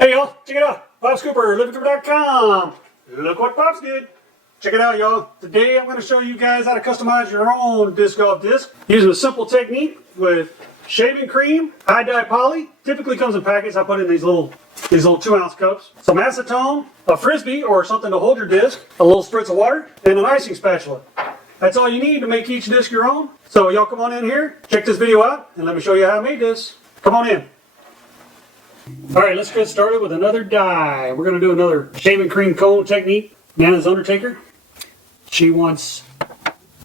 Hey y'all, check it out. Bob's Cooper, LivingCooper.com. Look what Bob's did. Check it out, y'all. Today I'm going to show you guys how to customize your own disc golf disc using a simple technique with shaving cream, high dye poly. Typically comes in packets. I put in these little 2-ounce cups. Some acetone, a frisbee or something to hold your disc, a little spritz of water, and an icing spatula. That's all you need to make each disc your own. So y'all come on in here, check this video out, and let me show you how I made this. Come on in. Alright, let's get started with another dye. We're going to do another shaving cream cone technique. Nana's Undertaker. She wants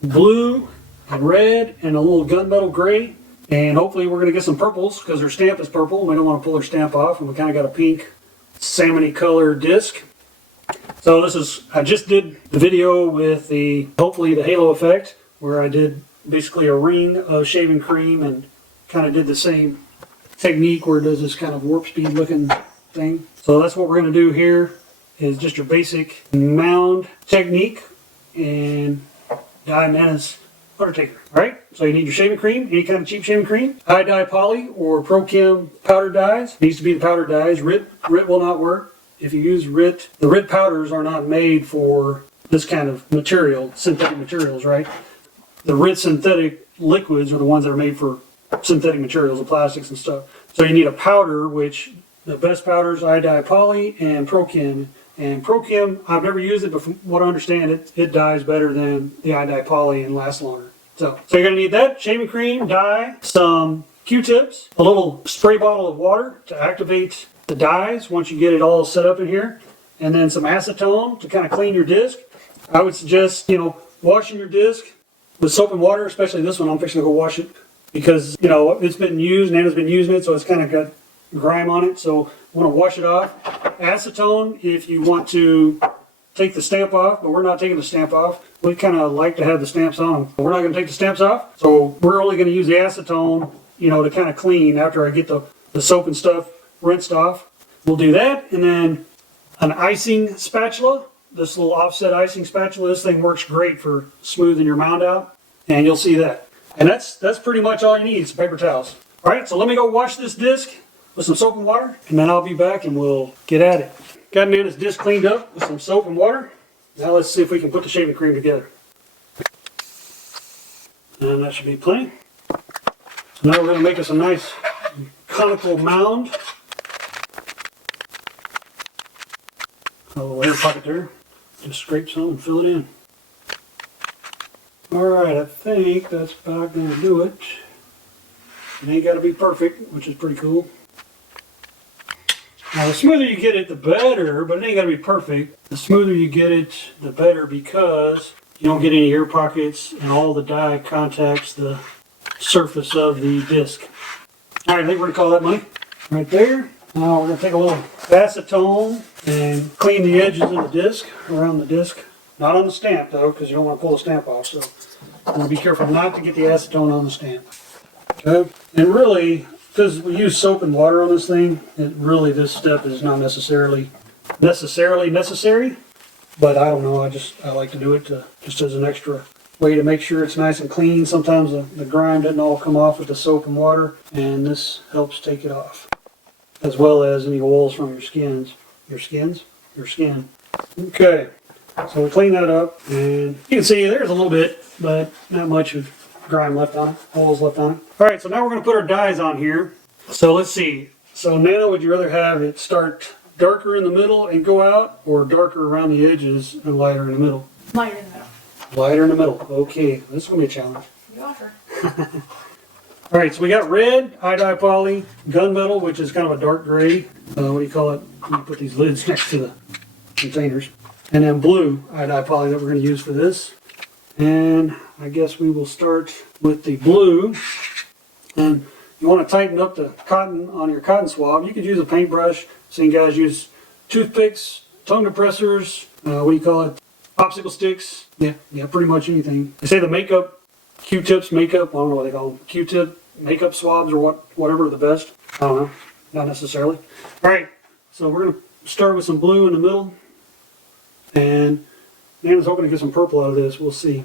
blue and red and a little gunmetal gray. And hopefully we're going to get some purples because her stamp is purple. We don't want to pull her stamp off. And we kind of got a pink salmon-y color disc. So this is, I just did the video with hopefully the halo effect, where I did basically a ring of shaving cream and kind of did the same technique where it does this kind of warp speed looking thing. So that's what we're going to do here, is just your basic mound technique and dye Nana's Undertaker. Alright, so you need your shaving cream, any kind of cheap shaving cream, high dye poly or Pro Chem powder dyes. It needs to be the powder dyes. RIT will not work. If you use RIT, the RIT powders are not made for this kind of material, synthetic materials, right? The RIT synthetic liquids are the ones that are made for synthetic materials, the plastics and stuff. So you need a powder, which the best powders, high dye poly and Pro Chem. And Pro Chem, I've never used it, but from what I understand, it dyes better than the high dye poly and lasts longer. So you're going to need that, shaving cream, dye, some Q-tips, a little spray bottle of water to activate the dyes once you get it all set up in here, and then some acetone to kind of clean your disc. I would suggest, washing your disc with soap and water, especially this one. I'm fixing to go wash it because, it's been used, Nana's been using it, so it's kind of got grime on it. So I want to wash it off. Acetone if you want to take the stamp off, but we're not taking the stamp off. We kind of like to have the stamps on them. We're not going to take the stamps off, so we're only going to use the acetone, to kind of clean after I get the soap and stuff rinsed off. We'll do that, and then an icing spatula. This little offset icing spatula, this thing works great for smoothing your mound out, and you'll see that. And that's pretty much all you need, some paper towels. Alright, so let me go wash this disc with some soap and water, and then I'll be back and we'll get at it. Got Nana's disc cleaned up with some soap and water. Now let's see if we can put the shaving cream together. And that should be plenty. So now we're going to make us a nice conical mound. A little air pocket there. Just scrape some and fill it in. Alright, I think that's about going to do it. It ain't got to be perfect, which is pretty cool. Now the smoother you get it, the better, but it ain't got to be perfect. The smoother you get it, the better, because you don't get any air pockets and all the dye contacts the surface of the disc. Alright, I think we're going to call that money. Right there. Now we're going to take a little acetone and clean the edges of the disc, around the disc. Not on the stamp though, because you don't want to pull the stamp off, so I'm going to be careful not to get the acetone on the stamp. Okay? And really, because we use soap and water on this thing, this step is not necessarily necessary, but I don't know, I like to do it just as an extra way to make sure it's nice and clean. Sometimes the grime doesn't all come off with the soap and water, and this helps take it off, as well as any oils from your skin. Okay, so we clean that up, and you can see there's a little bit, but not much of grime left on it, oils left on it. Alright, so now we're going to put our dyes on here. So let's see. So Nana, would you rather have it start darker in the middle and go out, or darker around the edges and lighter in the middle? Lighter in the middle. Lighter in the middle. Okay, this is going to be a challenge. You offer. Alright, so we got red, high dye poly, gunmetal, which is kind of a dark gray. What do you call it? You put these lids next to the containers. And then blue, high dye poly that we're going to use for this. And I guess we will start with the blue. And you want to tighten up the cotton on your cotton swab. You could use a paintbrush. Seen guys use toothpicks, tongue depressors, popsicle sticks. Yeah, pretty much anything. They say the makeup, Q-tips, makeup, I don't know what they call them. Q-tip, makeup swabs or whatever are the best. I don't know, not necessarily. Alright, so we're going to start with some blue in the middle. And Nana's hoping to get some purple out of this. We'll see.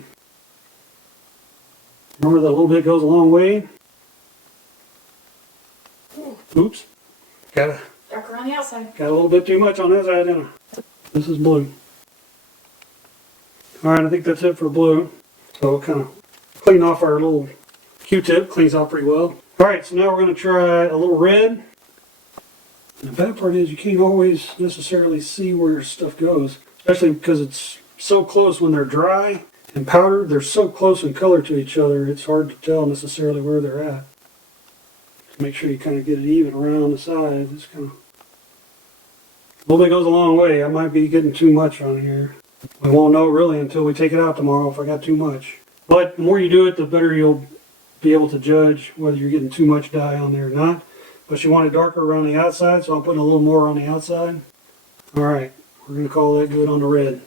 Remember that a little bit goes a long way. Oops. Gotta Darker around the outside. Got a little bit too much on that side, didn't I? This is blue. Alright, I think that's it for blue. So we'll kind of clean off our little Q-tip. Cleans off pretty well. Alright, so now we're going to try a little red. And the bad part is you can't always necessarily see where stuff goes. Especially because it's so close when they're dry and powdered. They're so close in color to each other, it's hard to tell necessarily where they're at. Make sure you kind of get it even around the sides. It's kind of a little bit goes a long way. I might be getting too much on here. We won't know really until we take it out tomorrow if I got too much. But the more you do it, the better you'll be able to judge whether you're getting too much dye on there or not. But you want it darker around the outside, so I'm putting a little more on the outside. Alright, we're going to call that good on the red.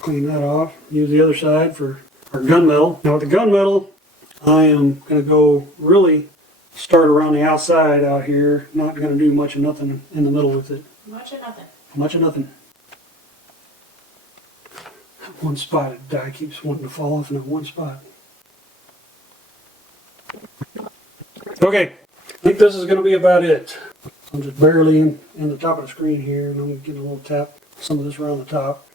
Clean that off. Use the other side for our gunmetal. Now with the gunmetal, I am going to go really start around the outside out here. Not going to do much of nothing in the middle with it. Much of nothing. Much of nothing. One spot of dye keeps wanting to fall off in that one spot. Okay, I think this is going to be about it. I'm just barely in the top of the screen here, and I'm getting a little tap, some of this around the top.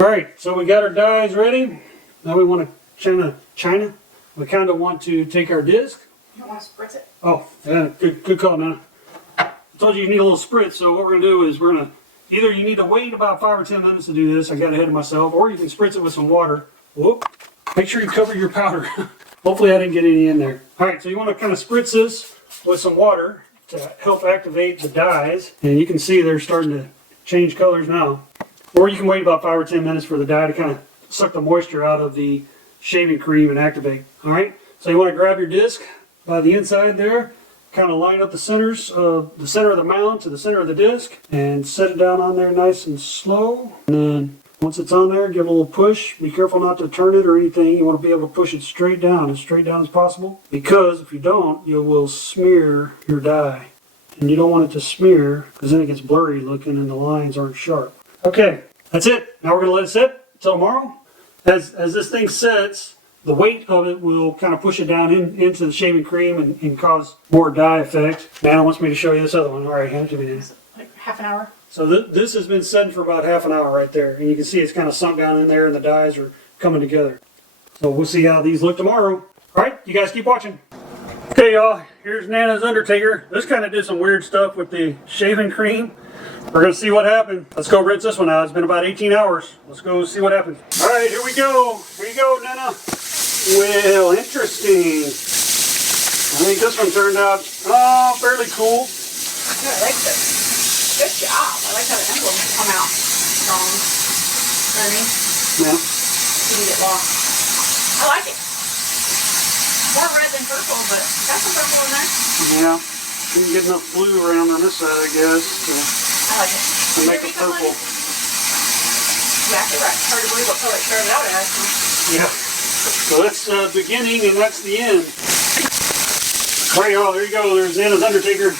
Alright, so we got our dyes ready. Now we want to China. We kind of want to take our disc. You don't want to spritz it? Oh, yeah, good call, Nana. I told you you need a little spritz, so what we're going to do is we're going to, either you need to wait about 5 or 10 minutes to do this, I got ahead of myself, or you can spritz it with some water. Whoop. Make sure you cover your powder. Hopefully I didn't get any in there. Alright, so you want to kind of spritz this with some water to help activate the dyes. And you can see they're starting to change colors now. Or you can wait about 5 or 10 minutes for the dye to kind of suck the moisture out of the shaving cream and activate. Alright, so you want to grab your disc by the inside there, kind of line up the centers of the center of the mound to the center of the disc, and set it down on there nice and slow. And then once it's on there, give it a little push. Be careful not to turn it or anything. You want to be able to push it straight down as possible, because if you don't, you will smear your dye. And you don't want it to smear, because then it gets blurry looking and the lines aren't sharp. Okay, that's it. Now we're going to let it sit until tomorrow. As this thing sets, the weight of it will kind of push it down into the shaving cream and cause more dye effect. Nana wants me to show you this other one. All right, hand it to me, Nana. Like half an hour. So this has been setting for about half an hour right there. And you can see it's kind of sunk down in there and the dyes are coming together. So we'll see how these look tomorrow. All right, you guys keep watching. Okay, y'all, here's Nana's Undertaker. This kind of did some weird stuff with the shaving cream. We're going to see what happened. Let's go rinse this one out. It's been about 18 hours. Let's go see what happened. All right, here we go. Here you go, Nana. Well, interesting. I think this one turned out fairly cool. Yeah, I like this. Good job. I like how the emblems come out strong. You know what I mean? Yeah. Didn't get lost. I like it. More red than purple, but got some purple in there. Yeah. Didn't get enough blue around on this side, I guess. I like it. To make it purple. Exactly right. Hard to believe what color it started out as. Yeah. So that's the beginning and that's the end. Alright, y'all, there you go. There's Nana's Undertaker.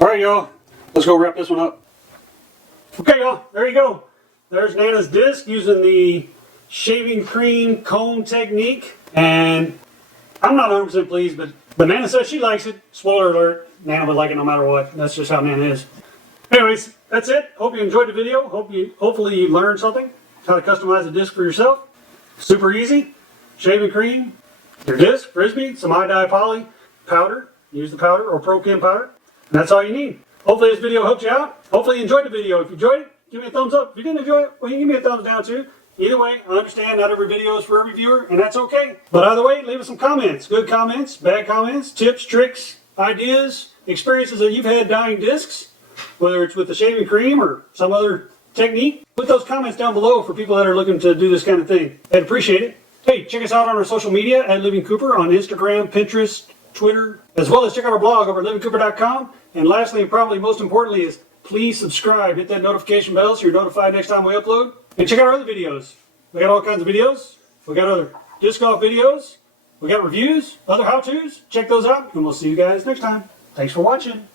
Alright, y'all, let's go wrap this one up. Okay, y'all, there you go. There's Nana's disc using the shaving cream cone technique. And I'm not 100% pleased, but Nana says she likes it. Spoiler alert, Nana would like it no matter what. That's just how Nana is. Anyways, that's it. Hope you enjoyed the video. Hopefully you learned something. How to customize a disc for yourself. Super easy. Shaving cream, your disc, frisbee, some iodine poly, powder. Use the powder or Pro Chem powder. And that's all you need. Hopefully this video helped you out. Hopefully you enjoyed the video. If you enjoyed it, give me a thumbs up. If you didn't enjoy it, well, you can give me a thumbs down too. Either way, I understand not every video is for every viewer, and that's okay. But either way, leave us some comments. Good comments, bad comments, tips, tricks, ideas, experiences that you've had dyeing discs, whether it's with the shaving cream or some other technique. Put those comments down below for people that are looking to do this kind of thing. I'd appreciate it. Hey, check us out on our social media at LivingCooper on Instagram, Pinterest, Twitter, as well as check out our blog over at LivingCooper.com. And lastly, and probably most importantly, is please subscribe. Hit that notification bell so you're notified next time we upload. And check out our other videos. We got all kinds of videos. We got other disc golf videos. We got reviews, other how-tos. Check those out, and we'll see you guys next time. Thanks for watching.